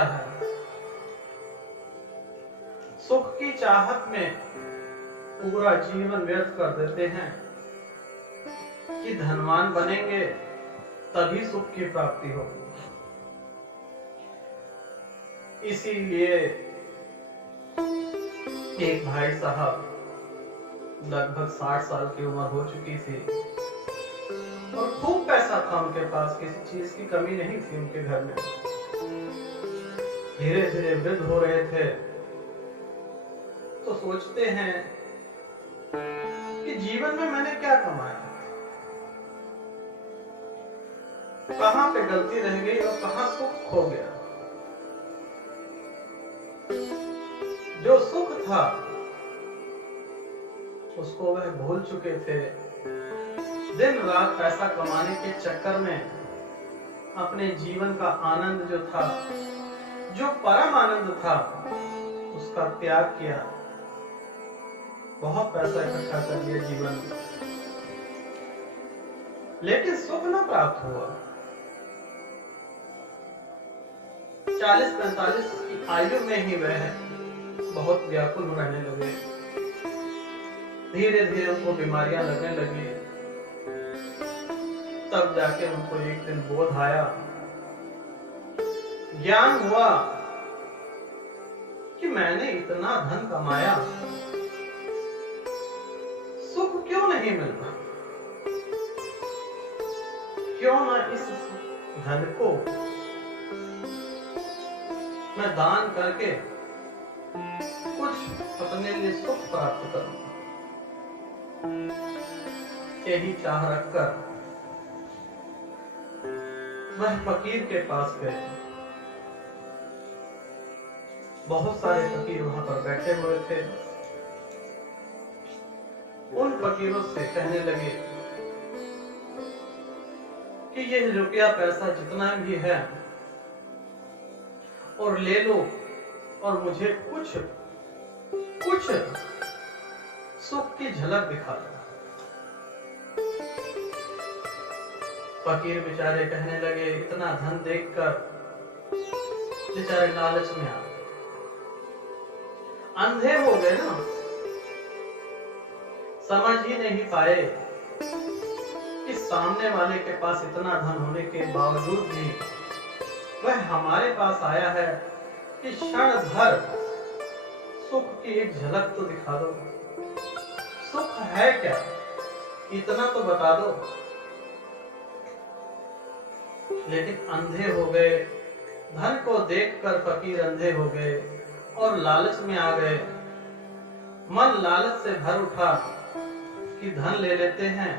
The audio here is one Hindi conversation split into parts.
क्या है? सुख की चाहत में पूरा जीवन व्यर्थ कर देते हैं कि धनवान बनेंगे तभी सुख की प्राप्ति होगी। इसीलिए एक भाई साहब लगभग 60 साल की उम्र हो चुकी थी और खूब पैसा था उनके पास, किसी चीज की कमी नहीं थी उनके घर में। धीरे धीरे वृद्ध हो रहे थे तो सोचते हैं कि जीवन में मैंने क्या कमाया, कहां पे गलती रह गई और कहां सुख खो गया। जो सुख था उसको वह भूल चुके थे। दिन रात पैसा कमाने के चक्कर में अपने जीवन का आनंद जो था, जो परम आनंद था, उसका त्याग किया। बहुत पैसा इकट्ठा कर लिया जीवन में, लेकिन सुख न प्राप्त हुआ। 40-45 की आयु में ही वह बहुत व्याकुल रहने लगे। धीरे धीरे उनको बीमारियां लगने लगी। तब जाके उनको एक दिन बोध आया, ज्ञान हुआ कि मैंने इतना धन कमाया, सुख क्यों नहीं मिल रहा? क्यों ना इस धन को मैं दान करके कुछ अपने लिए सुख प्राप्त करूं। यही चाह रखकर वह फकीर के पास गए। बहुत सारे फकीर वहां पर बैठे हुए थे। उन फकीरों से कहने लगे कि ये रुपया पैसा जितना भी है और ले लो और मुझे कुछ सुख की झलक दिखा दो। फकीर बेचारे कहने लगे, इतना धन देखकर बेचारे लालच में आ गए, अंधे हो गए ना, समझ ही नहीं पाए कि सामने वाले के पास इतना धन होने के बावजूद भी वह हमारे पास आया है कि क्षण भर सुख की एक झलक तो दिखा दो। सुख है क्या, इतना तो बता दो। लेकिन अंधे हो गए। धन को देखकर फकीर अंधे हो गए और लालच में आ गए। मन लालच से भर उठा कि धन ले लेते हैं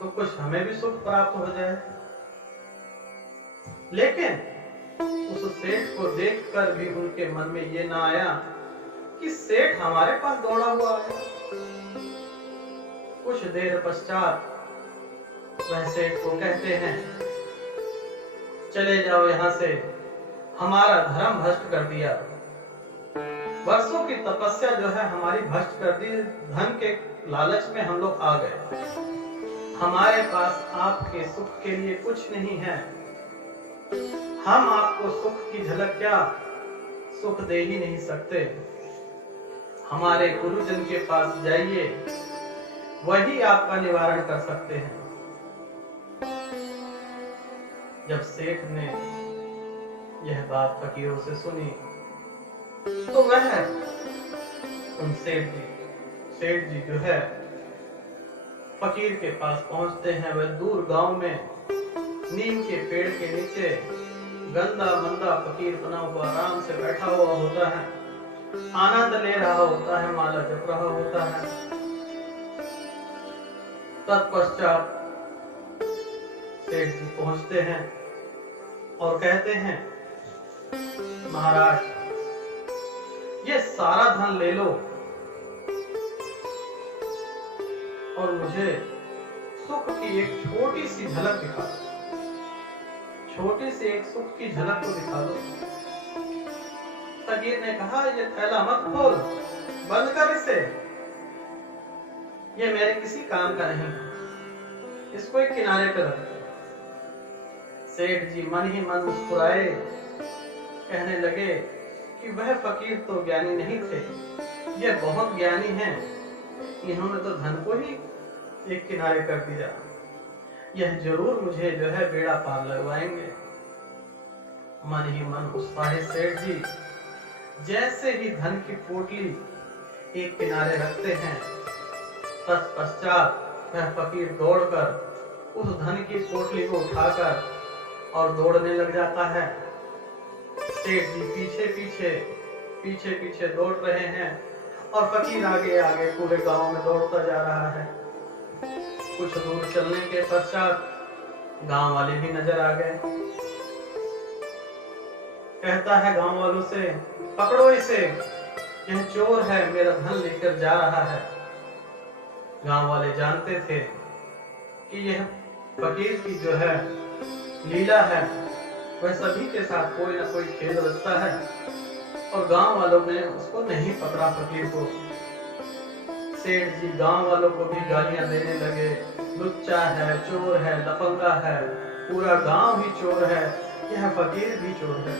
तो कुछ हमें भी सुख प्राप्त हो जाए। लेकिन उस सेठ को देखकर भी उनके मन में ये ना आया कि सेठ हमारे पास दौड़ा हुआ है। कुछ देर पश्चात वह सेठ को कहते हैं, चले जाओ यहां से, हमारा धर्म भ्रष्ट कर दिया, वर्षों की तपस्या जो है हमारी भ्रष्ट कर दी। धन के लालच में हम लोग आ गए, हमारे पास आपके सुख के लिए कुछ नहीं है। हम आपको सुख की झलक क्या सुख दे ही नहीं सकते। हमारे गुरुजन के पास जाइए, वही आपका निवारण कर सकते हैं। जब सेठ ने यह बात फकीरों से सुनी तो वह उन सेठ जी जो है फकीर के पास पहुंचते हैं। वह दूर गांव में नीम के पेड़ के नीचे गंदा मंदा फकीर बना हुआ आराम से बैठा हुआ होता है, आनंद ले रहा होता है, माला जप रहा होता है। तत्पश्चात सेठ जी पहुंचते हैं और कहते हैं, महाराज ये सारा धन ले लो और मुझे सुख की एक छोटी सी झलक दिखा दो। छोटी सी एक सुख की झलक को दिखा दो। फकीर ने कहा, ये थैला मत खोल, बंद कर इसे, ये मेरे किसी काम का नहीं, इसको एक किनारे पर रख दो। सेठ जी मन ही मन मुस्कुराए, कहने लगे कि वह फकीर तो ज्ञानी नहीं थे, ये बहुत ज्ञानी हैं, इन्होंने तो धन को ही एक किनारे कर दिया, यह जरूर मुझे जो है बेड़ा पार लगवाएंगे। मन ही मन उत्साहित सेठ जी जैसे ही धन की पोटली एक किनारे रखते हैं, तत्पश्चात वह फकीर दौड़कर उस धन की पोटली को उठाकर और दौड़ने लग जाता है। सेठ जी पीछे पीछे दौड़ रहे हैं और फकीर आगे आगे पूरे गांव में दौड़ता जा रहा है। कुछ दूर चलने के पश्चात गांव वाले भी नजर आ गए। कहता है गांव वालों से, पकड़ो इसे, यह चोर है, मेरा धन लेकर जा रहा है। गांव वाले जानते थे कि यह फकीर की जो है लीला है, वह सभी के साथ कोई ना कोई खेल रचता है, और गांव वालों ने उसको नहीं पकड़ा फकीर को। सेठ जी गांव वालों को भी गालियां देने लगे, लुच्चा है, चोर है, लफंगा है, पूरा गांव ही चोर है, यह फकीर भी चोर है।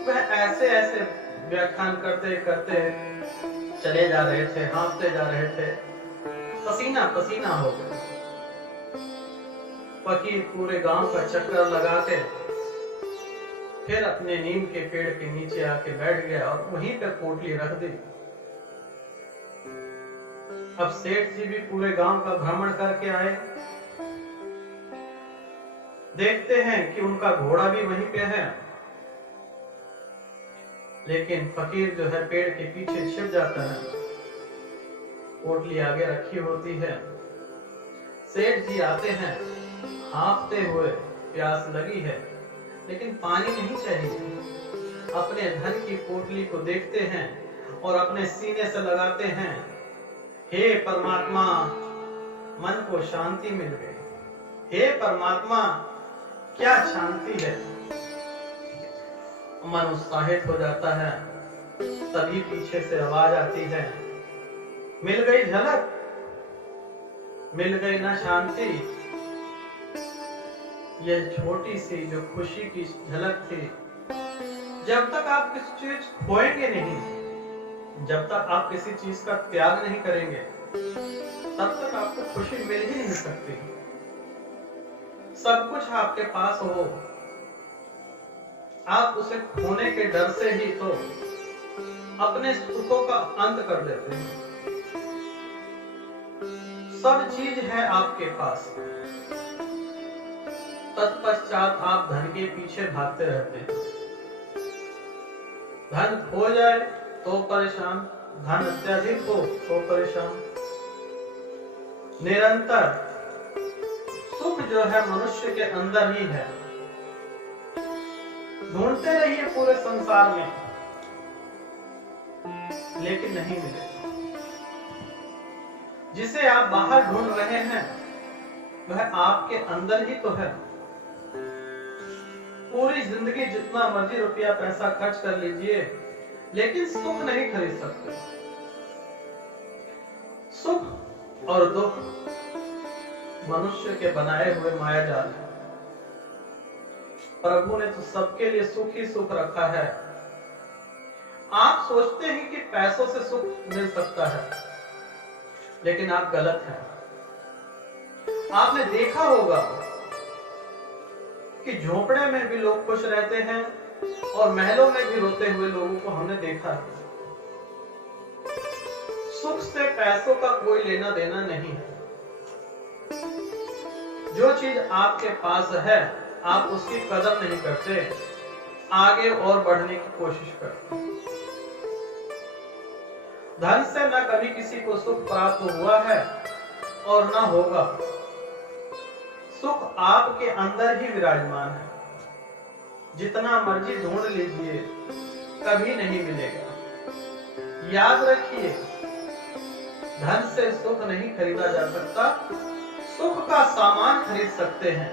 वह ऐसे ऐसे व्याख्यान करते करते चले जा रहे थे, हाँफते जा रहे थे, पसीना पसीना हो गए। फकीर पूरे गांव का चक्कर लगा के फिर अपने नीम के पेड़ के नीचे आके बैठ गया और वहीं पे पोटली रख दी। अब सेठ जी भी पूरे गांव का भ्रमण करके आए, देखते हैं कि उनका घोड़ा भी वहीं पे है, लेकिन फकीर जो है पेड़ के पीछे छिप जाता है, पोटली आगे रखी होती है। सेठ जी आते हैं हाँफते हुए, प्यास लगी है लेकिन पानी नहीं चाहिए। अपने धन की पोटली को देखते हैं और अपने सीने से लगाते हैं, हे परमात्मा, मन को शांति मिल गई। हे परमात्मा, क्या शांति है। मन उत्साहित हो जाता है। तभी पीछे से आवाज आती है, मिल गई झलक, मिल गई ना शांति। यह छोटी सी जो खुशी की झलक थी, जब तक आप किसी चीज खोएंगे नहीं, जब तक आप किसी चीज का त्याग नहीं करेंगे, तब तक आपको खुशी मिल ही नहीं सकती। सब कुछ आपके पास हो, आप उसे खोने के डर से ही तो अपने सुखों का अंत कर देते हैं। सब चीज है आपके पास, तत्पश्चात आप धन के पीछे भागते रहते हैं। धन खो जाए तो परेशान, धन अत्यधिक हो तो परेशान। निरंतर सुख जो है मनुष्य के अंदर ही है। ढूंढते रहिए पूरे संसार में, लेकिन नहीं मिलेगा। जिसे आप बाहर ढूंढ रहे हैं वह आपके अंदर ही तो है। पूरी जिंदगी जितना मर्जी रुपया पैसा खर्च कर लीजिए, लेकिन सुख नहीं खरीद सकते। सुख और दुख मनुष्य के बनाए हुए मायाजाल है। प्रभु ने तो सबके लिए सुख ही सुख रखा है। आप सोचते हैं कि पैसों से सुख मिल सकता है, लेकिन आप गलत हैं। आपने देखा होगा कि झोपड़े में भी लोग खुश रहते हैं और महलों में भी रोते हुए लोगों को हमने देखा है। सुख से पैसों का कोई लेना देना नहीं है। जो चीज आपके पास है, आप उसकी कदर नहीं करते, आगे और बढ़ने की कोशिश करते। धन से न कभी किसी को सुख प्राप्त हुआ है और न होगा। सुख आपके अंदर ही विराजमान है। जितना मर्जी ढूंढ लीजिए, कभी नहीं मिलेगा। याद रखिए, धन से सुख नहीं खरीदा जा सकता। सुख का सामान खरीद सकते हैं,